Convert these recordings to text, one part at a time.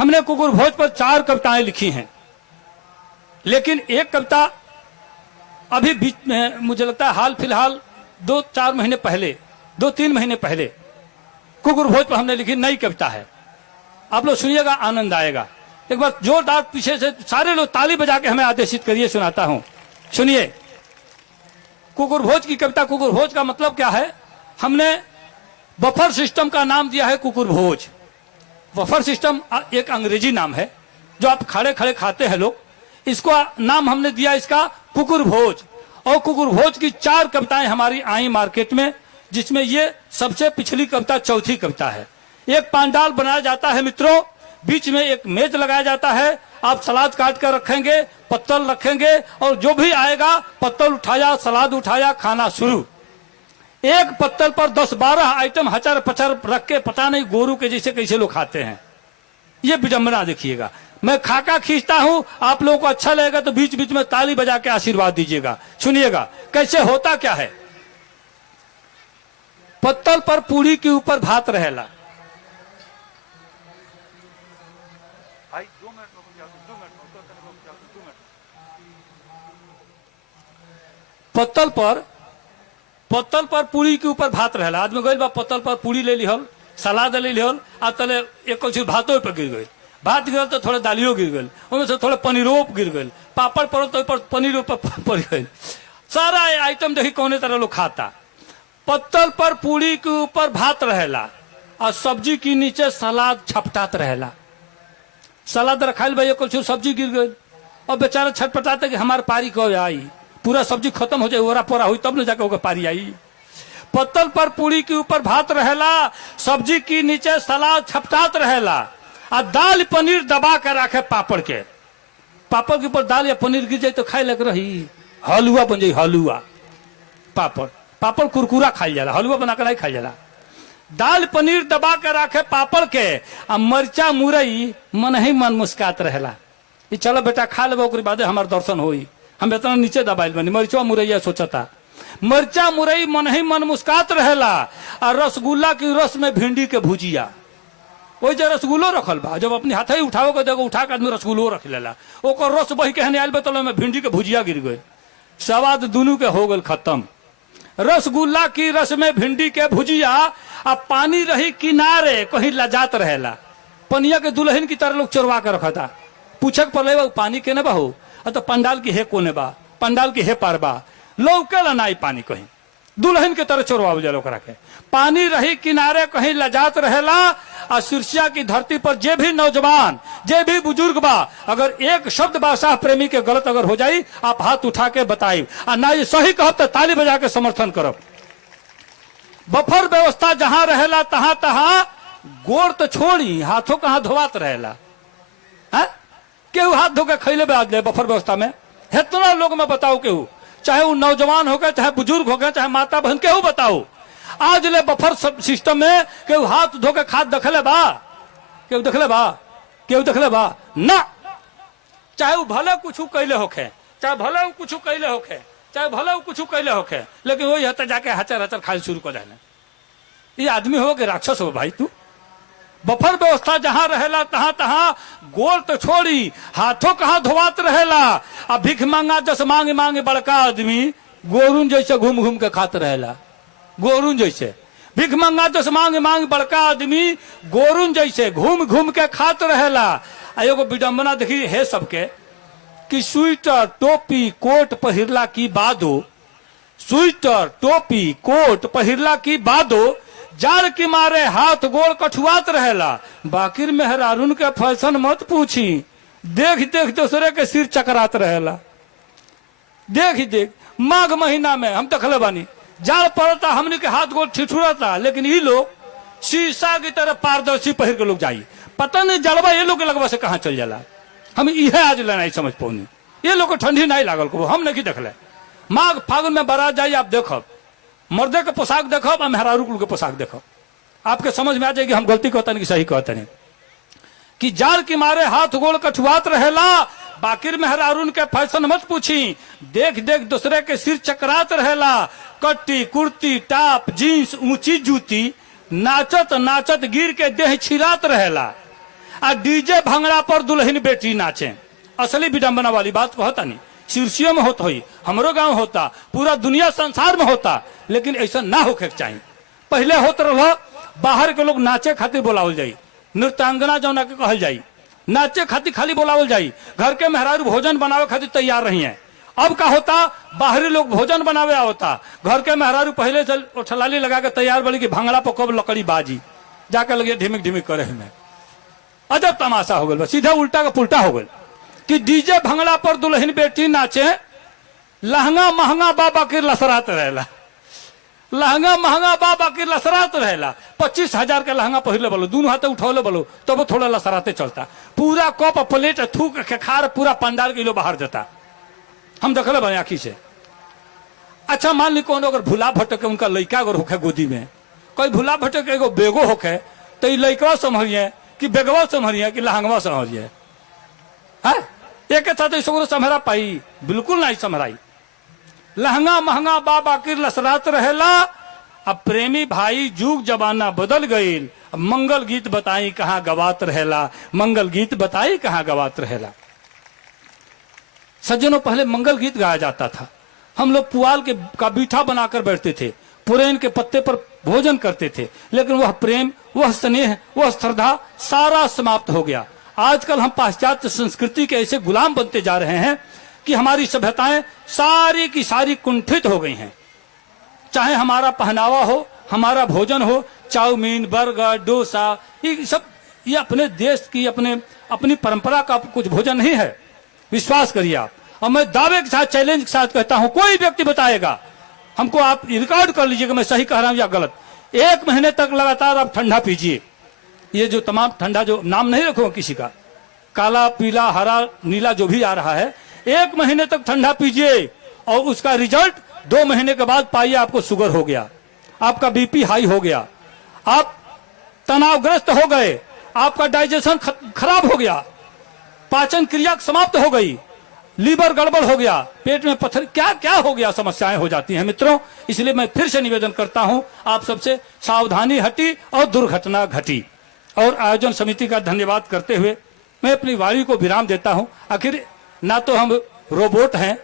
हमने कुकुर भोज पर 4 कविताएं लिखी हैं, लेकिन एक कविता अभी बीच में, मुझे लगता है हाल फिलहाल 2-4 महीने पहले, 2-3 महीने पहले कुकुर भोज पर हमने लिखी नई कविता है। आप लोग सुनिएगा, आनंद आएगा। एक बार जोरदार पीछे से सारे लोग ताली बजा के हमें आदेशित करिए, सुनाता हूं, सुनिए। कुकुर भोज की कविता। कुकुर भोज का मतलब क्या है? हमने बफर सिस्टम का नाम दिया है कुकुर भोज। बफर सिस्टम एक अंग्रेजी नाम है जो आप खड़े खड़े खाते हैं लोग, इसको नाम हमने दिया इसका कुकुर भोज। और कुकुर भोज की 4 कविताएं हमारी आई मार्केट में, जिसमें ये सबसे पिछली कविता चौथी कविता है। एक पांडाल बनाया जाता है मित्रों, बीच में एक मेज लगाया जाता है, आप सलाद काट कर रखेंगे, पत्तल रखेंगे, और जो भी आएगा पत्तल उठाया, सलाद उठाया, खाना शुरू। एक पत्तल पर 10-12 आइटम हचर पचर रख के, पता नहीं गोरू के जैसे कैसे लोग खाते हैं। ये विडंबना देखिएगा। मैं खाका खींचता हूं, आप लोगों को अच्छा लगेगा तो बीच बीच में ताली बजा के आशीर्वाद दीजिएगा। सुनिएगा कैसे होता क्या है। पत्तल पर पूरी के ऊपर भात रहेला। पत्तल पर पूरी के ऊपर भात रहेला। आदमी गइल बा, पत्तल पर पूरी ले लिहल, सलाद ले लिहल, आ तले एक कलछुल भातो पर गिर गई। भात गिरल तो थोड़े दालियों गिर गई, उनमें से थोड़े पनीरो गिर गई, पापड़ पड़ल तो पनीर पड़ गई। सारा आइटम देखी कौने तरह लोग खाता। पत्तल पर पूरी के ऊपर भात रहेला और सब्जी के नीचे सलाद छपटात रहेला। सलाद रखाइल भाई, कलछुल सब्जी गिर गई, और बेचारा छटपटाते कि हमारे पारी कब आई, पूरा सब्जी खत्म हो जाए, ओरा पोरा हुई तब न जाके होकर पारी आई। पत्तल पर पूरी के ऊपर भात रहेला, सब्जी के नीचे सलाद छपटात रहेला, और दाल पनीर दबा कर रखे पापड़ के। पापड़ के ऊपर दाल या पनीर गिर जाए तो खाए लग रही, हलुआ बन जाए, हलुआ। पापड़ कुरकुरा खाई जाला, हलुआ बनाकर नहीं खाई जाला। दाल पनीर दबा कर रखे पापड़ के, आ मरचा मुरई मन ही मन मुस्कात रहेला। चलो बेटा खा लेबो, ओकरे बाद हमार दर्शन होई। हम इतना नीचे दबाइल बनी, मरचा मुरैया सोचता। मरचा मुरई मन ही मन मुस्कात रहेला। और रसगुल्ला की रस में भिंडी के भुजिया, वही जो रसगुल्लो रखल बा, जब अपने हाथ ही उठाओ के देखो, उठा के आदमी रसगुल्लो रख लेला, ओकर रस बही के आयल बतल में भिंडी के भुजिया गिर गई। स्वाद दोनों के हो गल खत्म। रसगुल्ला की रस में भिंडी के भुजिया, अब पानी रही किनारे कहीं लजात रहेला। पनिया के दुल्हन की तरह लोग चोरवा के रखा था। पूछक पर पानी के ने बा हो, तो पंडाल की है कोने बा, पंडाल की है पार बा, लौकेला नाई पानी कहीं, दुल्हन के तरह चोरवा लोग रखे। पानी रही किनारे कहीं लजात रहेला। और सिरसिया की धरती पर जे भी नौजवान, जे भी बुजुर्ग बा, अगर एक शब्द बादशाह प्रेमी के गलत अगर हो जाई, आप हाथ उठा के बताई, और ना ये सही कहब तो ताली बजा के समर्थन करब। बफर व्यवस्था जहां रहेला तहां तहां गोड़ तो छोड़ी, हाथों कहां धोवात रहेला। केहू हाथ धो के खैले आज ले बफर व्यवस्था में? इतना लोग में बताओ केहू, चाहे वो नौजवान हो गए, चाहे बुजुर्ग हो गए, चाहे माता बहन, केहू बताओ आज ले बफर सिस्टम में केहू हाथ धो के खाद दखले बा? केहू दखले बा? केहू दखले बा ना। चाहे वो भले कुछ कैले होखे, चाहे भले वो कुछ कैले होखे, चाहे भले वो कुछ कैले होखे, लेकिन वही हत जाके हचर हचर खाल शुरू कर देना। ये आदमी हो के राक्षस हो भाई तू। बफर व्यवस्था जहां रहेला तहां तहां गोल तो छोड़ी, हाथों कहां धोवात रहेला। अब भिख मांगा जस मांगे मांगे बड़का आदमी गोरून जैसे घूम घूम के खात रहेला। गोरून जैसे भिख मांगा जस मांगे मांगे बड़का आदमी गोरून जैसे घूम घूम के खात रहेला। एगो विडंबना देखी है सबके कि स्वेटर टोपी कोट पहिरला की बादो, स्वेटर टोपी कोट पहिरला की बादो जाड़ के मारे हाथ गोड़ कठुआत रहेला। बाकिर मेहरारून के फैशन मत पूछी, देख देख दूसरे के सिर चकरात रहेला। देख देख माघ महीना में हम देखले बानी, जाड़ पड़ता हमने के हाथ गोड़ ठिठुरता, लेकिन ये लोग शीशा की तरह पारदर्शी पहिर के लोग जाई। पता नहीं जलवा ये लोग के लगवा से कहाँ चल जाला। हम यह आज नहीं समझ पौनी। ये लोग को ठंडी नहीं लागल को, हम नहीं देखले। माघ फागुन में बारात जाई, आप देखो मर्दे के पोशाक देखो और मेहरारू कुल के पोशाक देखो, आपके समझ में आ जाएगी हम गलती कहते नहीं कि सही कहते नहीं। कि जाड़ के मारे हाथ गोड़ कठुआत रहेला, बाकिर मेहरारून के फैशन मत पूछी, देख देख दूसरे के सिर चकरात रहेला। कट्टी कुर्ती टाप जींस ऊंची जूती, नाचत नाचत गिर के देह छिरात रहेला। आ डीजे भंगड़ा पर दुल्हन बेटी नाचे। असली विडंबना वाली बात को होता नहीं, शीर्षियों में होता ही, हमरो गांव होता, पूरा दुनिया संसार में होता, लेकिन ऐसा ना होके चाहिए। पहले होत रहा बाहर के लोग नाचे खातिर बोलावल जाई, नृत्यांगना जौना के कहल जाई, नाचे खातिर खाली बोलावल जाई। घर के मेहरारू भोजन बनावे खातिर तैयार रही है। अब का होता, बाहरी लोग भोजन बनावे होता, घर के मेहरारू पहले से उठलाली लगा के तैयार बड़ी कि भांगड़ा पर कब लकड़ी बाजी, जाकर लगे ढिमिक ढिमिक करे में। अजब तमाशा हो गया, सीधा उल्टा का पुल्टा हो गया कि डीजे भंगड़ा पर दुल्हन बेटी नाचे, लहंगा महंगा बाबा के लसरात रहेला, लहंगा महंगा बाबा के लसरात रहेला। 25,000 के लहंगा पहले बोलो, दोनों हाथ उठौले बोलो तो वो थोड़ा लसराते चलता, पूरा कप प्लेट थूक के खार पूरा पंडाल किलो बाहर जाता। हम देखले बने आखी से। अच्छा मान ली कौन अगर भूला भटक उनका लड़का अगर होखे गोदी में, कोई भूला भटक एगो बेगो होखे, तो लड़कवा समझिए कि बेगवा समझिए कि लहंगवा समझिए, है एक साथ इसको समहरा पाई? बिल्कुल नहीं समहराई। लहंगा महंगा बाबा की लसरात रहेला। अब प्रेमी भाई जुग जमाना बदल गई, अब मंगल गीत बताई कहाँ गवात रहेला, मंगल गीत बताई कहाँ गवात रहेला। सज्जनों, पहले मंगल गीत गाया जाता था। हम लोग पुआल के का बीठा बनाकर बैठते थे, पुरैन के पत्ते पर भोजन करते थे, लेकिन वह प्रेम, वह स्नेह, वह श्रद्धा सारा समाप्त हो गया। आजकल हम पाश्चात्य संस्कृति के ऐसे गुलाम बनते जा रहे हैं कि हमारी सभ्यताएं सारी की सारी कुंठित हो गई हैं। चाहे हमारा पहनावा हो, हमारा भोजन हो, चाउमीन, बर्गर, डोसा, ये सब ये अपने देश की अपनी परंपरा का कुछ भोजन नहीं है। विश्वास करिए आप, और मैं दावे के साथ, चैलेंज के साथ कहता हूं, कोई व्यक्ति बताएगा हमको, आप रिकॉर्ड कर लीजिएगा मैं सही कह रहा हूं या गलत। 1 महीने तक लगातार आप ठंडा पीजिए, ये जो तमाम ठंडा, जो नाम नहीं रखूंगा किसी का, काला, पीला, हरा, नीला जो भी आ रहा है, 1 महीने तक ठंडा पीजिए और उसका रिजल्ट 2 महीने के बाद पाइए आपको शुगर हो गया, आपका बीपी हाई हो गया, आप तनावग्रस्त हो गए, आपका डाइजेशन खराब हो गया, पाचन क्रिया समाप्त हो गई, लीवर गड़बड़ हो गया, पेट में पत्थर, क्या क्या हो गया, समस्याएं हो जाती हैं मित्रों। इसलिए मैं फिर से निवेदन करता हूं आप सबसे, सावधानी हटी और दुर्घटना घटी। और आयोजन समिति का धन्यवाद करते हुए मैं अपनी वाणी को विराम देता हूं। आखिर ना तो हम रोबोट हैं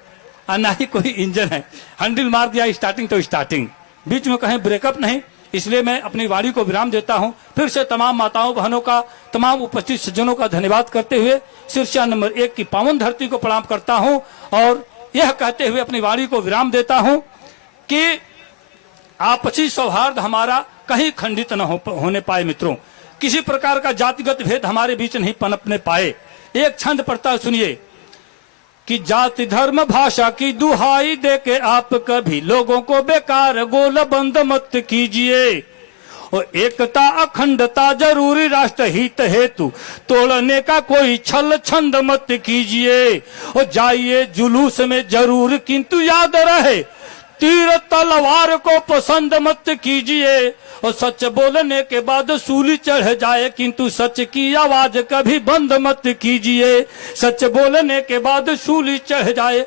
और ना ही कोई इंजन है, हैंडल मार दिया स्टार्टिंग तो स्टार्टिंग, बीच में कहीं ब्रेकअप नहीं। इसलिए मैं अपनी वाणी को विराम देता हूं। फिर से तमाम माताओं बहनों का, तमाम उपस्थित सज्जनों का धन्यवाद करते हुए शीर्षा नंबर 1 की पावन धरती को प्रणाम करता हूं और यह कहते हुए अपनी वाणी को विराम देता हूं कि आपसी सौहार्द हमारा कहीं खंडित न होने पाए मित्रों, किसी प्रकार का जातिगत भेद हमारे बीच नहीं पनपने पाए। एक छंद पढ़ता है, सुनिए कि जाति धर्म भाषा की दुहाई दे के आप कभी लोगों को बेकार गोल बंद मत कीजिए, और एकता अखंडता जरूरी राष्ट्र हित हेतु तोड़ने का कोई छल छंद मत कीजिए, और जाइए जुलूस में जरूर किंतु याद रहे तीर तलवार को पसंद मत कीजिए, और सच बोलने के बाद सूली चढ़ जाए किंतु सच की आवाज कभी बंद मत कीजिए, सच बोलने के बाद सूली चढ़ जाए